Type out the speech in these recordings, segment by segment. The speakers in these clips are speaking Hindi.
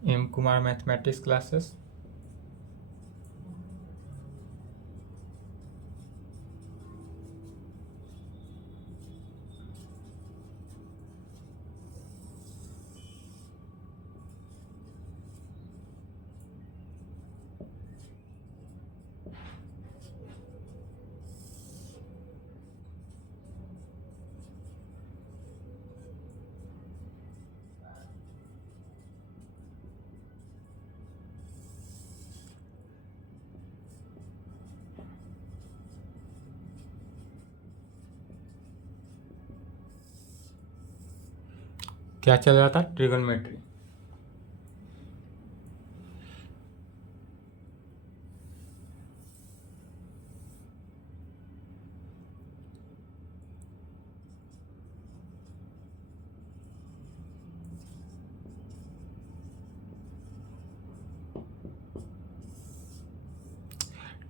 M Kumar mathematics classes. क्या चल रहा था? ट्रिगोनोमेट्री।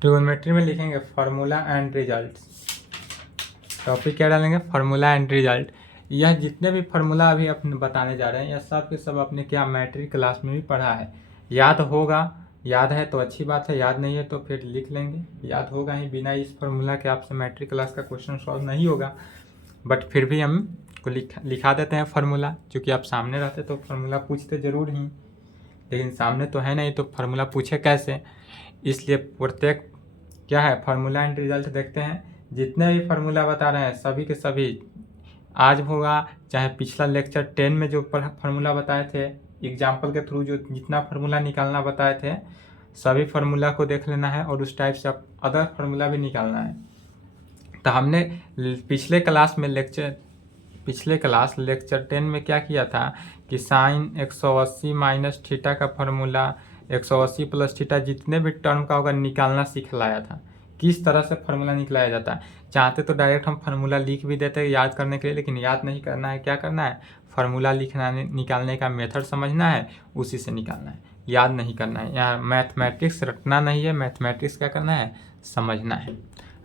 ट्रिगोनोमेट्री में लिखेंगे फार्मूला एंड रिजल्ट। टॉपिक क्या डालेंगे? Formula and result. यह जितने भी फार्मूला अभी अपने बताने जा रहे हैं यह सब के सब अपने क्या मैट्रिक क्लास में भी पढ़ा है। याद होगा, याद है तो अच्छी बात है, याद नहीं है तो फिर लिख लेंगे। याद होगा ही, बिना इस फार्मूला के आपसे मैट्रिक क्लास का क्वेश्चन सॉल्व नहीं होगा। बट फिर भी हम को लिखा देते हैं फार्मूला, क्योंकि आप सामने रहते तो फार्मूला पूछते ज़रूर ही, लेकिन सामने तो है नहीं तो फार्मूला पूछे कैसे। इसलिए प्रत्येक क्या है फार्मूला एंड रिजल्ट देखते हैं। जितने भी फार्मूला बता रहे हैं सभी के सभी आज होगा, चाहे पिछला लेक्चर 10 में जो फार्मूला बताए थे एग्जाम्पल के थ्रू, जो जितना फार्मूला निकालना बताए थे सभी फार्मूला को देख लेना है और उस टाइप से अदर फार्मूला भी निकालना है। तो हमने पिछले क्लास लेक्चर 10 में क्या किया था कि साइन 180 माइनस थीटा का फार्मूला 180 प्लस थीटा जितने भी टर्म का होगा निकालना सिखलाया था, किस तरह से फार्मूला निकलाया जाता है। चाहते तो डायरेक्ट हम फार्मूला लिख भी देते हैं याद करने के लिए, लेकिन याद नहीं करना है। क्या करना है? फार्मूला लिखना निकालने का मेथड समझना है, उसी से निकालना है, याद नहीं करना है। यहाँ मैथमेटिक्स रटना नहीं है, मैथमेटिक्स क्या करना है? समझना है।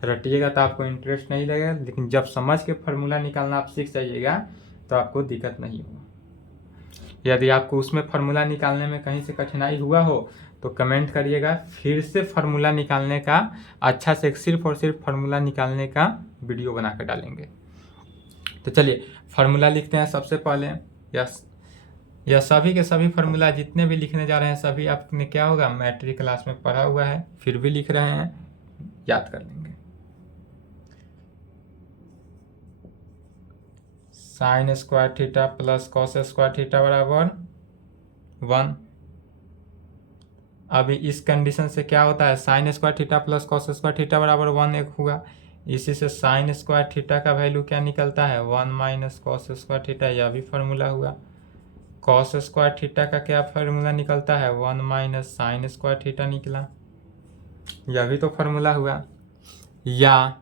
रटिएगा तो आपको इंटरेस्ट नहीं लगेगा, लेकिन जब समझ के फार्मूला निकालना आप सीख जाइएगा तो आपको दिक्कत नहीं होगा। यदि आपको उसमें फार्मूला निकालने में कहीं से कठिनाई हुआ हो तो कमेंट करिएगा, फिर से फार्मूला निकालने का अच्छा से सिर्फ और सिर्फ फार्मूला निकालने का वीडियो बना कर डालेंगे। तो चलिए फार्मूला लिखते हैं सबसे पहले। यह सभी के सभी फार्मूला जितने भी लिखने जा रहे हैं सभी आपने क्या होगा मैट्रिक क्लास में पढ़ा हुआ है, फिर भी लिख रहे हैं, याद कर लेंगे। Sign square theta plus cos square theta बराबर 1। अभी इस कंडीशन से क्या होता है, sign square theta plus cos square theta बराबर 1 एक हुआ। इसी से साइन स्क्वायर थीटा का वैल्यू क्या निकलता है? 1 माइनस कॉस स्क्वायर थीटा, यह भी फार्मूला हुआ। कॉस स्क्वायर थीटा का क्या फार्मूला निकलता है? 1 माइनस साइन स्क्वायर थीटा निकला, यह भी तो फार्मूला हुआ। या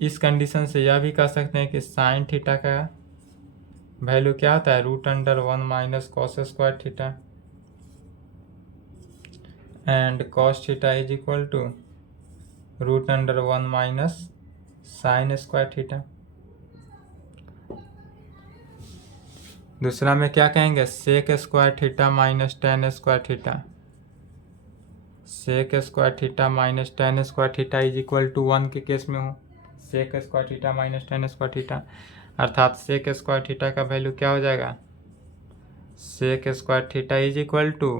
इस कंडीशन से यह भी कह सकते हैं कि साइन थीटा का वैल्यू क्या होता है? Root under 1 minus cos square theta, and cos theta is equal to root under 1 minus sine square theta. दूसरा में क्या कहेंगे? Sec square theta minus tan square theta, sec square theta minus tan square theta is equal to 1 के केस में हो, sec square theta minus tan square theta, अर्थात सेक स्क्वायर थीटा का वैल्यू क्या हो जाएगा? Sec square theta is equal to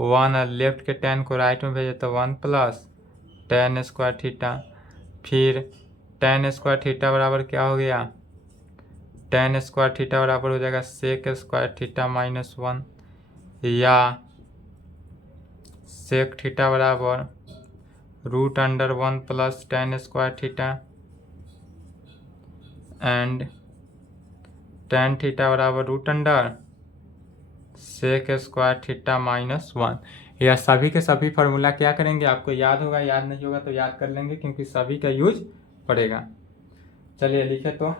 1 और लेफ्ट के टेन को राइट में भेजे तो 1 प्लस टेन स्क्वायर थीटा, फिर टेन स्क्वायर थीटा बराबर क्या हो गया? टेन स्क्वायर थीटा बराबर हो जाएगा सेक स्क्वायर थीटा माइनस 1, या सेक थीटा बराबर root under 1 plus tan square theta, and tan theta बराबर root under sec square theta minus 1। यह सभी के सभी फार्मूला क्या करेंगे? आपको याद होगा, याद नहीं होगा तो याद कर लेंगे, क्योंकि सभी का यूज पड़ेगा। चलिए लिखे तो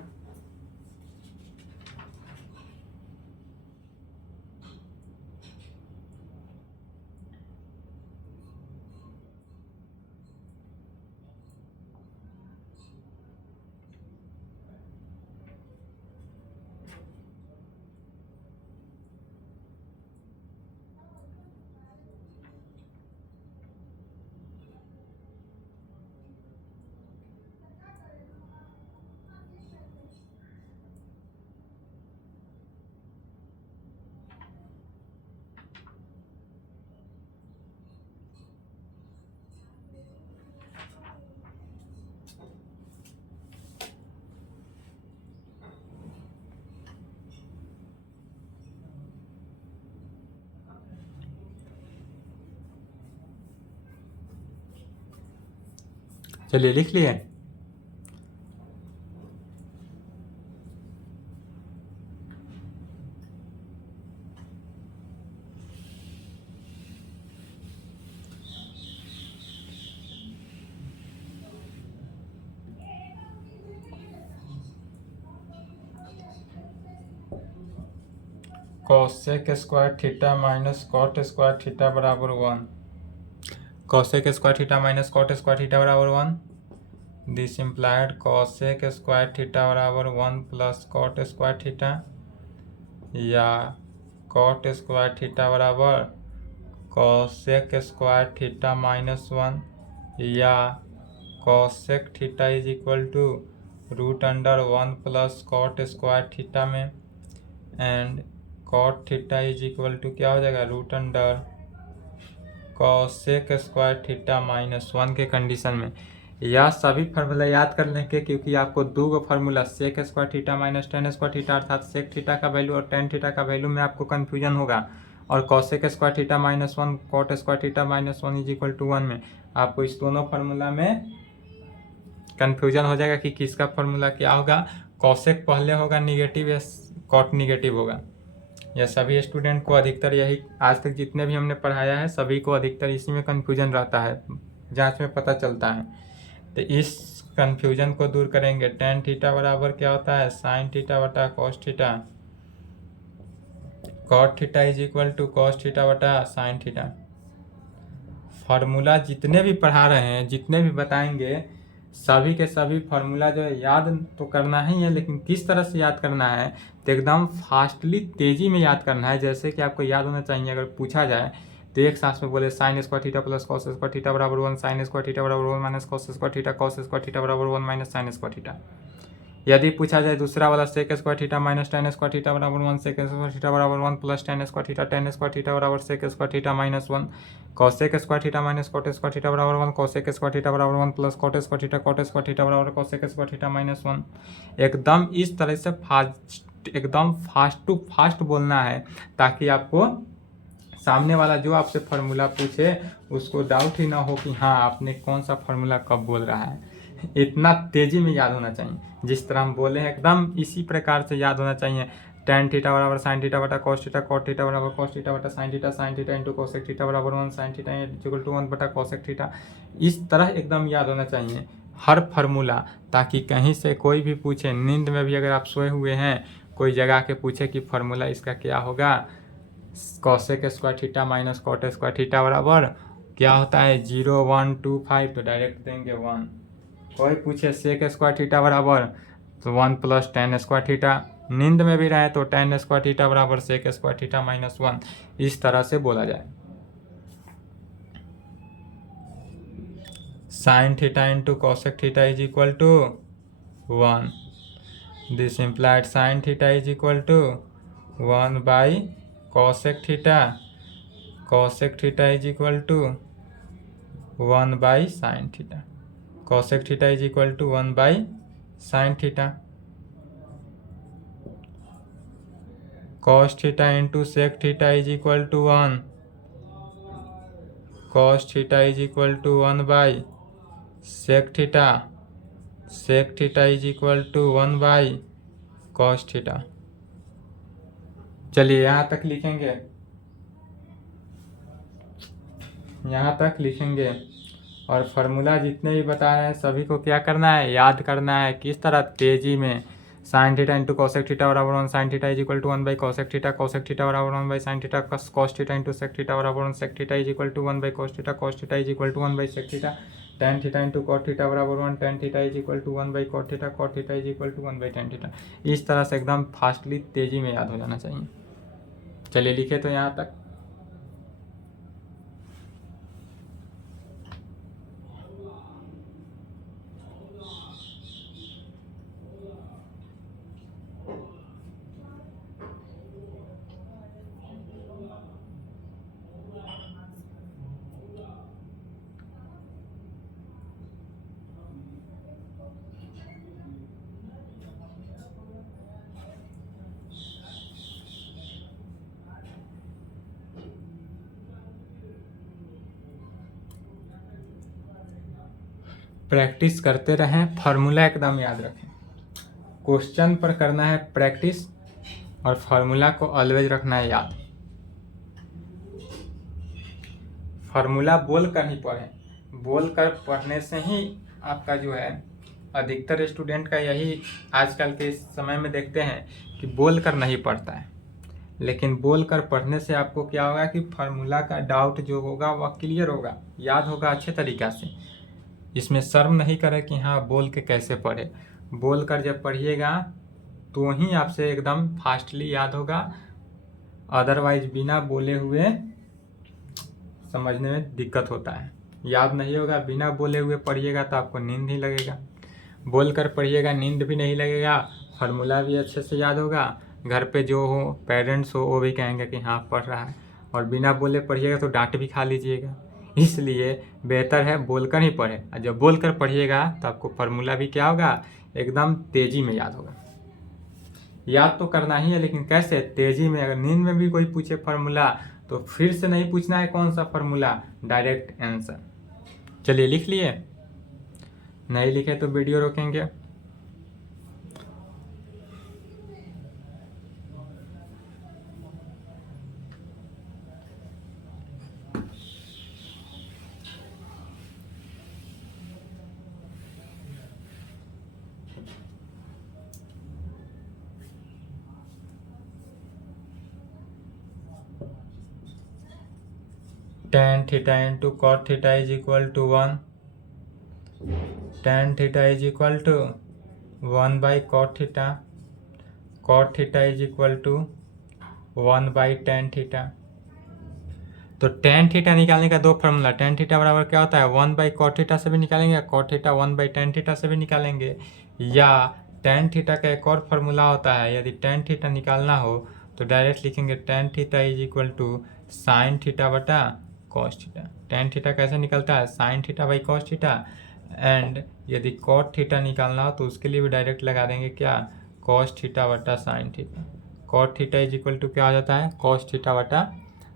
चलिए लिख लिए। Cosec square theta minus cot square theta बराबर 1। Cosec square theta minus cot square theta बराबर 1। This implied cosec square theta बराबर 1 प्लस कॉट स्क्वायर थीटा, या कॉट स्क्वायर थीटा बराबर कोसेक स्क्वायर थीटा माइनस 1, या cosec theta is equal to root under 1 plus cot square theta में, and cot theta is equal to क्या हो जाएगा, root under cosec square theta minus 1 के कंडीशन में। यह सभी फार्मूला याद कर लेंगे, क्योंकि आपको दो गो formula sec square theta minus tan square theta अर्थात सेक थीटा का वैल्यू और टेन थीटा का वैल्यू में आपको कन्फ्यूजन होगा, और cosec square theta minus 1 cot square theta minus 1 is equal to 1 में आपको इस दोनों फार्मूला में कन्फ्यूजन हो जाएगा कि किसका फार्मूला क्या होगा। कोसेक पहले होगा निगेटिव या कॉट निगेटिव होगा। यह सभी स्टूडेंट को अधिकतर यही, आज तक जितने भी हमने पढ़ाया है सभी को अधिकतर इसी में कन्फ्यूजन रहता है, जांच में पता चलता है। तो इस कन्फ्यूजन को दूर करेंगे। टेन थीटा बराबर क्या होता है, साइन थीटा बटा cos theta. Cot theta is equal to cos theta बटा साइन थीटा। फार्मूला जितने भी पढ़ा रहे हैं, जितने भी बताएंगे, सभी के सभी फार्मूला जो है याद तो करना ही है, लेकिन किस तरह से याद करना है तो एकदम फास्टली तेजी में याद करना है। जैसे कि आपको याद होना चाहिए, अगर पूछा जाए तो एक सांस में बोले sign square theta plus cos square theta बराबर 1, साइन स्क्वायर थीटा बराबर 1 minus cos square theta, cos square theta बराबर 1 माइनस साइन स्क्वायर थीटा। यदि पूछा जाए दूसरा वाला sec square theta minus tan square theta बराबर 1, सेक स्क्वायर थीटा बराबर 1 plus tan square theta, tan square theta बराबर sec square theta minus 1, cosec square theta minus cot square theta बराबर 1, कॉसेक स्क्वायर थीटा बराबर 1 plus cot square theta, cot square theta बराबर कॉसेक स्क्वायर थीटा माइनस 1। एकदम इस तरह से एकदम फास्ट टू फास्ट बोलना है, ताकि आपको सामने वाला जो आपसे फार्मूला पूछे उसको डाउट ही ना हो कि हाँ आपने कौन सा फार्मूला कब बोल रहा है। इतना तेजी में याद होना चाहिए, जिस तरह हम बोले हैं एकदम इसी प्रकार से याद होना चाहिए। टेन थीटा बराबर साइन थीटा बटा कॉस थीटा, कॉट थीटा बराबर कॉस थीटा बटा sine theta into cosec theta बराबर 1, साइन थीटा इक्वल टू 1 बटा कोसेक थीटा। इस तरह एकदम याद होना चाहिए हर फार्मूला, ताकि कहीं से कोई भी पूछे, नींद में भी अगर आप सोए हुए हैं, कोई जगह के पूछे कि फार्मूला इसका क्या होगा, cosec square theta minus cot square theta बराबर क्या होता है 0, 1, 2, 5, तो डायरेक्ट देंगे 1। कोई पूछे सेक स्क्वायर थीटा बराबर तो 1 प्लस टेन स्क्वायर थीटा, नींद में भी रहे तो टेन स्क्वायर थीटा बराबर सेक स्क्वायर थीटा माइनस 1, इस तरह से बोला जाए। Sine theta into cosec theta is equal to 1। This implied sine theta is equal to 1 by cosec theta, cosec theta is equal to 1 by sine theta, cosec theta is equal to 1 by sine theta. Cos theta into sec theta is equal to 1, cos theta is equal to 1 by sec theta, sec theta is equal to 1 by cos theta. चलिए यहाँ तक लिखेंगे, यहाँ तक लिखेंगे, और फार्मूला जितने भी बता रहे हैं सभी को क्या करना है, याद करना है। किस तरह, तेजी में। Sine theta into cosec theta बराबर 1, sine theta is equal to 1 by cosec theta, cosec theta बराबर 1 by sine theta, cos theta into sec theta बराबर 1, sec theta is equal to 1 by cos theta is equal to 1 by sec theta, tan theta into cot theta बराबर 1, tan theta is equal to 1 by cot theta is equal to 1 by tan theta. इस तरह से एकदम फास्टली तेजी में याद हो जाना चाहिए। चलिए लिखे तो यहाँ तक। प्रैक्टिस करते रहें, फार्मूला एकदम याद रखें। क्वेश्चन पर करना है प्रैक्टिस और फार्मूला को ऑलवेज रखना है याद। फार्मूला बोल कर ही पढ़ें, बोल कर पढ़ने से ही आपका जो है, अधिकतर स्टूडेंट का यही आजकल के समय में देखते हैं कि बोल कर नहीं पढ़ता है, लेकिन बोल कर पढ़ने से आपको क्या होगा कि फार्मूला का डाउट जो होगा वह क्लियर होगा, याद होगा अच्छे तरीक़ा से। इसमें शर्म नहीं करें कि हाँ बोल के कैसे पढ़े, बोल कर जब पढ़िएगा तो ही आपसे एकदम फास्टली याद होगा, अदरवाइज बिना बोले हुए समझने में दिक्कत होता है, याद नहीं होगा। बिना बोले हुए पढ़िएगा तो आपको नींद ही लगेगा, बोल कर पढ़िएगा नींद भी नहीं लगेगा, फार्मूला भी अच्छे से याद होगा, घर पे जो हो पेरेंट्स हो वो भी कहेंगे कि हाँ पढ़ रहा है। और बिना बोले पढ़िएगा तो डांट भी खा लीजिएगा, इसलिए बेहतर है बोलकर ही पढ़े। और जब बोलकर पढ़िएगा तो आपको फार्मूला भी क्या होगा, एकदम तेज़ी में याद होगा। याद तो करना ही है, लेकिन कैसे, तेज़ी में। अगर नींद में भी कोई पूछे फार्मूला तो फिर से नहीं पूछना है कौन सा फार्मूला, डायरेक्ट आंसर। चलिए लिख लिए, नहीं लिखे तो वीडियो रोकेंगे। tan theta into cot theta is equal to 1. Tan theta is equal to 1 by cot theta. Cot theta is equal to 1 by tan theta. तो tan थीटा निकालने का दो फार्मूला, tan थीटा बराबर क्या होता है 1 बाई cot थीटा से भी निकालेंगे, cot theta 1 by tan theta से भी निकालेंगे, या tan थीटा का एक और फार्मूला होता है, यदि tan थीटा निकालना हो तो डायरेक्ट लिखेंगे tan theta is equal to sine theta बटा कॉस थीटा। tan थीटा कैसे निकलता है, sine theta by cos theta. And यदि cot थीटा निकालना हो तो उसके लिए भी डायरेक्ट लगा देंगे क्या, cos थीटा बटा sine theta. cot theta is equal to क्या हो जाता है, cos थीटा बटा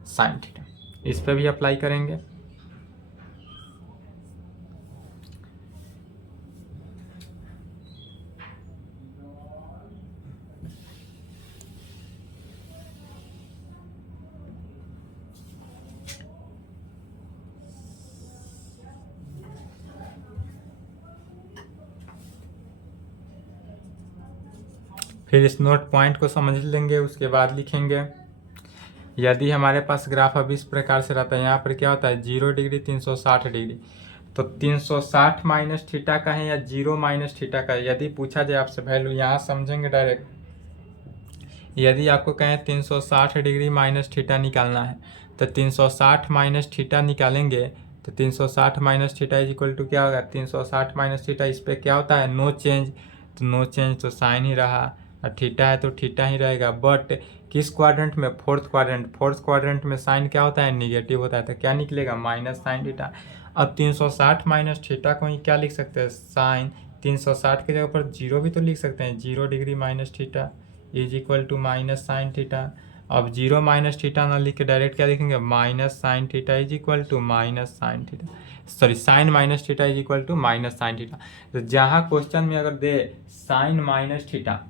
साइन थीटा। इस पर भी अप्लाई करेंगे। फिर इस नोट पॉइंट को समझ लेंगे, उसके बाद लिखेंगे। यदि हमारे पास ग्राफ अब इस प्रकार से रहता है, यहाँ पर क्या होता है 0 डिग्री 360 डिग्री, तो 360 माइनस थीटा का है या 0 माइनस थीटा का है। यदि पूछा जाए आपसे वैल्यू, यहाँ समझेंगे डायरेक्ट। यदि आपको कहें 360 डिग्री माइनस थीटा निकालना है तो 360 माइनस थीटा निकालेंगे, तो 360 minus theta is equal to क्या होगा, 360 माइनस थीटा, इस पर क्या होता है नो चेंज, तो नो चेंज तो साइन ही रहा, और थीटा है तो थीटा ही रहेगा। बट किस क्वाड्रेंट में, फोर्थ क्वाड्रेंट में साइन क्या होता है, निगेटिव होता है, तो क्या निकलेगा माइनस साइन थीटा। अब 360 माइनस थीटा को ही क्या लिख सकते हैं, साइन 360 की जगह पर 0 भी तो लिख सकते हैं, 0 degree minus theta is equal to minus sine theta. अब 0 माइनस थीटा ना लिख के डायरेक्ट क्या लिखेंगे, minus sine theta is equal to minus sine theta, sorry sine minus theta is equal to minus sine theta. तो जहाँ क्वेश्चन में अगर दे sine minus theta,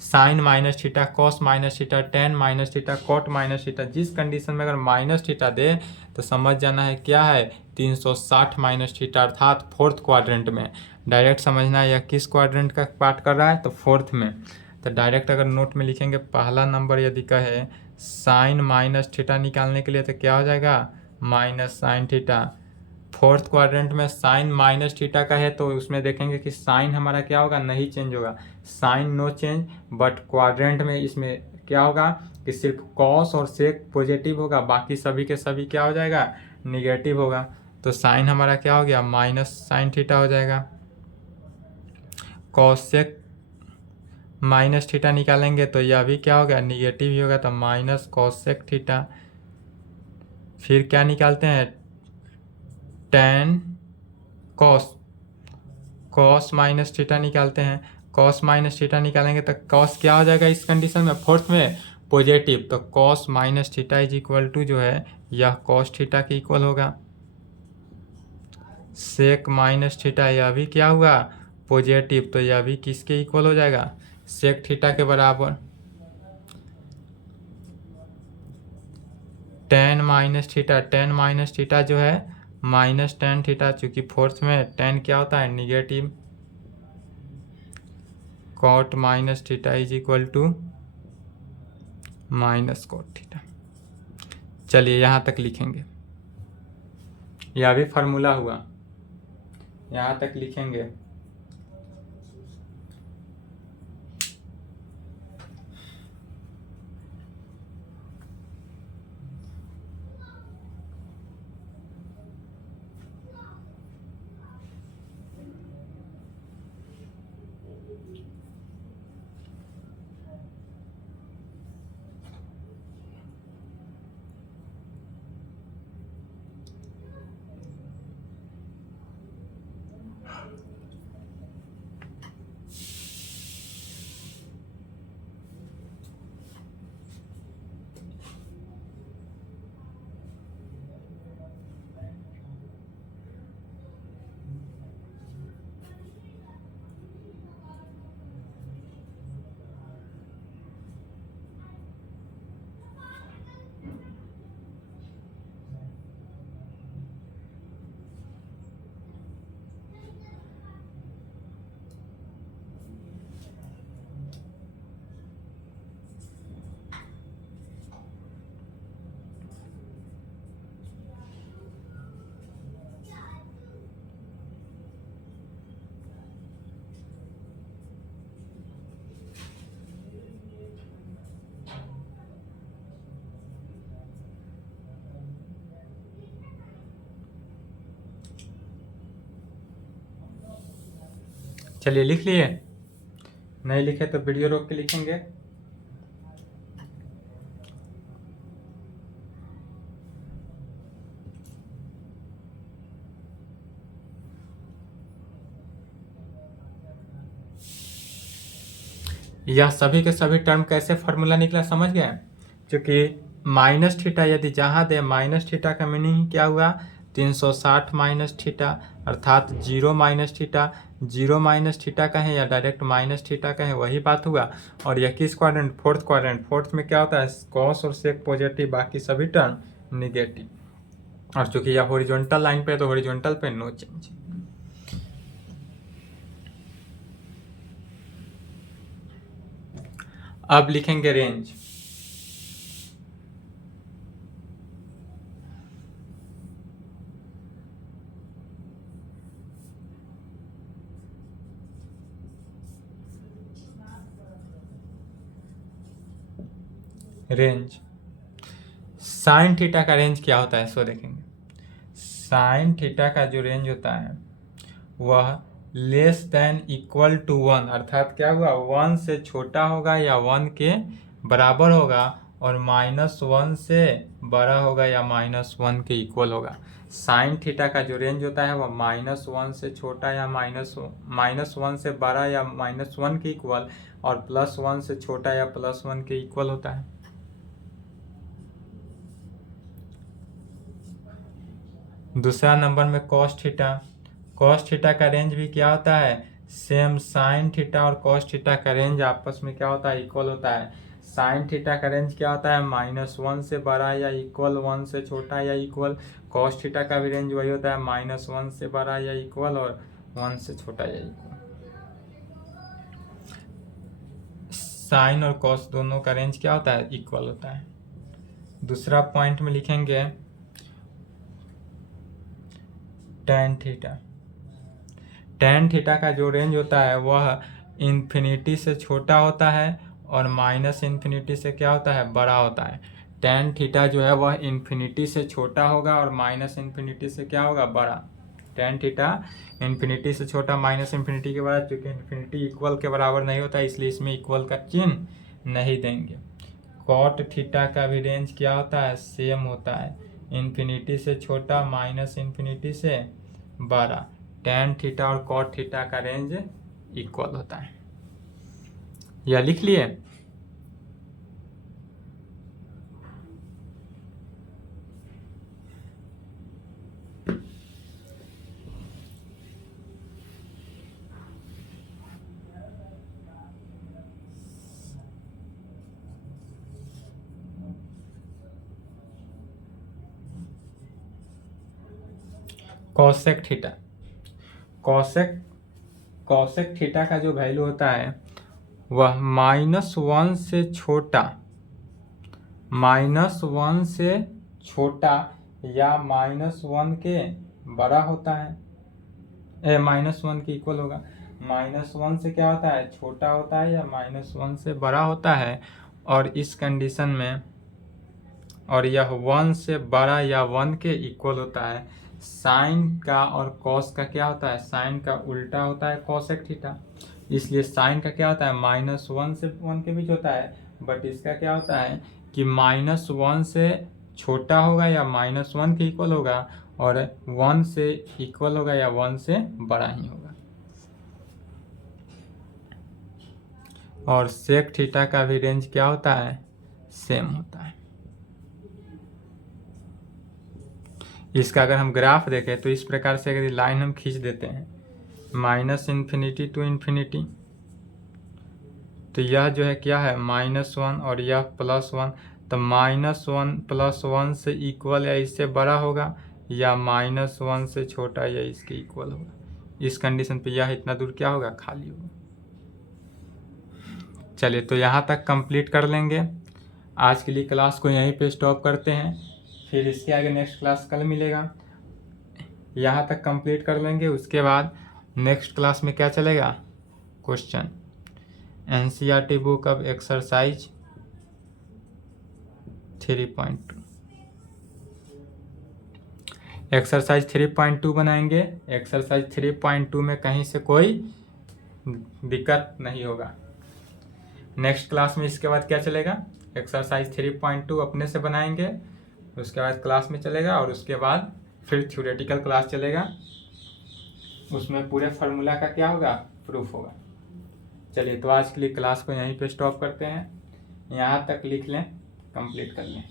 sine minus theta, cos minus theta, tan minus theta, cot minus theta, जिस कंडीशन में अगर माइनस थीटा दे तो समझ जाना है क्या है 360 माइनस थीटा, अर्थात फोर्थ क्वाड्रेंट में। डायरेक्ट समझना है यह किस क्वाड्रेंट का पार्ट कर रहा है, तो फोर्थ में। तो डायरेक्ट अगर नोट में लिखेंगे पहला नंबर यदि कहे साइन माइनस थीटा निकालने के लिए तो क्या हो जाएगा minus sine theta. Fourth quadrant में साइन माइनस थीटा का है तो उसमें देखेंगे कि साइन हमारा क्या होगा, नहीं चेंज होगा, sine no change. But quadrant में इसमें क्या होगा कि सिर्फ कॉस और सेक पॉजिटिव होगा, बाकी सभी के सभी क्या हो जाएगा निगेटिव होगा। तो साइन हमारा क्या हो गया माइनस साइन थीटा हो जाएगा। कॉस सेक माइनस थीटा निकालेंगे तो यह भी क्या होगा निगेटिव ही होगा, तो माइनस कॉस सेक थीटा। फिर क्या निकालते हैं ten cos, cos minus theta निकालते हैं, कॉस माइनस थीटा निकालेंगे तो कॉस क्या हो जाएगा इस कंडीशन में फोर्थ में पॉजिटिव, तो cos minus theta is equal to जो है यह कॉस थीटा के इक्वल होगा। सेक माइनस थीटा, यह भी क्या हुआ पॉजिटिव, तो यह भी किसके इक्वल हो जाएगा सेक थीटा के बराबर। Tan minus theta, tan minus theta जो है माइनस टेन थीटा, चूंकि फोर्थ में टेन क्या होता है negative, cot minus theta is equal to minus cot theta. चलिए यहाँ तक लिखेंगे, यह भी फार्मूला हुआ, यहाँ तक लिखेंगे। चलिए लिख लिए, नहीं लिखे तो वीडियो रोक के लिखेंगे। यह सभी के सभी टर्म कैसे फार्मूला निकला समझ गए, क्योंकि माइनस थीटा यदि जहाँ दे, माइनस थीटा का मीनिंग क्या हुआ 360 माइनस थीटा, अर्थात zero minus theta, zero minus theta कहें या डायरेक्ट माइनस थीटा कहें वही बात हुआ। और यह किस क्वाड्रेंट, फोर्थ क्वाड्रेंट, फोर्थ में क्या होता है कॉस और सेक पॉजिटिव, बाकी सभी टर्म निगेटिव। और चूंकि यह हॉरिजॉन्टल लाइन पे है तो हॉरिजॉन्टल पे नो चेंज। अब लिखेंगे रेंज। रेंज साइन थीटा का रेंज क्या होता है सो देखेंगे। साइन थीटा का जो रेंज होता है वह less than equal to one, अर्थात क्या हुआ वन से छोटा होगा या वन के बराबर होगा, और माइनस वन से बड़ा होगा या माइनस वन के इक्वल होगा। साइन थीटा का जो रेंज होता है वह माइनस वन से छोटा या माइनस वन से बड़ा या माइनस वन के इक्वल, और प्लस वन से छोटा या प्लस वन के इक्वल होता है। दूसरा नंबर में कॉस थीटा, कॉस थीटा का रेंज भी क्या होता है सेम, साइन थीटा और कॉस थीटा का रेंज आपस में क्या होता है इक्वल होता है। साइन थीटा का रेंज क्या होता है माइनस वन से बड़ा या इक्वल, वन से छोटा या इक्वल। कॉस थीटा का भी रेंज वही होता है माइनस वन से बड़ा या इक्वल और वन से छोटा या इक्वल। साइन और कॉस दोनों का रेंज क्या होता है इक्वल होता है। दूसरा पॉइंट में लिखेंगे टेन थीटा। टेन थीटा का जो रेंज होता है वह इन्फिनिटी से छोटा होता है और माइनस इन्फिनिटी से क्या होता है बड़ा होता है। टेन थीटा जो है वह इन्फिनिटी से छोटा होगा और माइनस इन्फिनिटी से क्या होगा बड़ा। टेन थीटा इन्फिनिटी से छोटा माइनस इन्फिनिटी के बराबर, क्योंकि इन्फिनिटी इक्वल के बराबर नहीं होता इसलिए इसमें इक्वल का चिन्ह नहीं देंगे। कॉट थीटा का भी रेंज क्या होता है सेम होता है, इन्फिनिटी से छोटा माइनस इन्फिनिटी से बड़ा। टेन थीटा और कॉट थीटा का रेंज इक्वल होता है। यह लिख लिए। Cosec theta. Cosec cosec theta का जो वैल्यू होता है वह -1 से छोटा, -1 से छोटा या -1 के बड़ा होता है, -1 के इक्वल होगा। -1 से क्या होता है, छोटा होता है या -1 से बड़ा होता है। और इस कंडीशन में, और यह 1 से बड़ा या 1 के इक्वल होता है। साइन का और कॉस का क्या होता है, साइन का उल्टा होता है कॉसेक थीटा। इसलिए साइन का क्या होता है, -1 से 1 के बीच होता है, बट इसका क्या होता है कि -1 से छोटा होगा या -1 के इक्वल होगा, और 1 से इक्वल होगा या 1 से बड़ा ही होगा। और सेक थीटा का भी रेंज क्या होता है, सेम होता है। इसका अगर हम ग्राफ देखें तो इस प्रकार से अगर लाइन हम खींच देते हैं -∞ टू इन्फिनिटी, तो यह जो है क्या है -1 और यह +1, तो -1 + 1 से इक्वल या इससे बड़ा होगा, या -1 से छोटा या इसके इक्वल होगा। इस कंडीशन पे यह इतना दूर क्या होगा, खाली होगा। चलिए, तो यहाँ तक कंप्लीट कर लेंगे। आज के लिए क्लास को यहीं पे स्टॉप करते हैं, फिर इसके आगे नेक्स्ट क्लास कल मिलेगा। यहाँ तक कंप्लीट कर लेंगे, उसके बाद नेक्स्ट क्लास में क्या चलेगा, क्वेश्चन। NCERT बुक अब एक्सरसाइज 3.2, एक्सरसाइज 3.2 बनाएंगे। एक्सरसाइज 3.2 में कहीं से कोई दिक्कत नहीं होगा। नेक्स्ट क्लास में इसके बाद क्या चलेगा, एक्सरसाइज 3.2 अपने से बनाएंगे, उसके बाद क्लास में चलेगा, और उसके बाद फिर थ्योरेटिकल क्लास चलेगा, उसमें पूरे फार्मूला का क्या होगा, प्रूफ होगा। चलिए, तो आज के लिए क्लास को यहीं पे स्टॉप करते हैं। यहाँ तक लिख लें, कंप्लीट कर लें।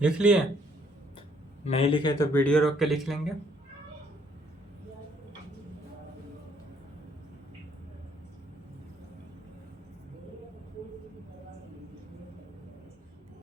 लिख लिए? नहीं लिखे तो वीडियो रोक के लिख लेंगे।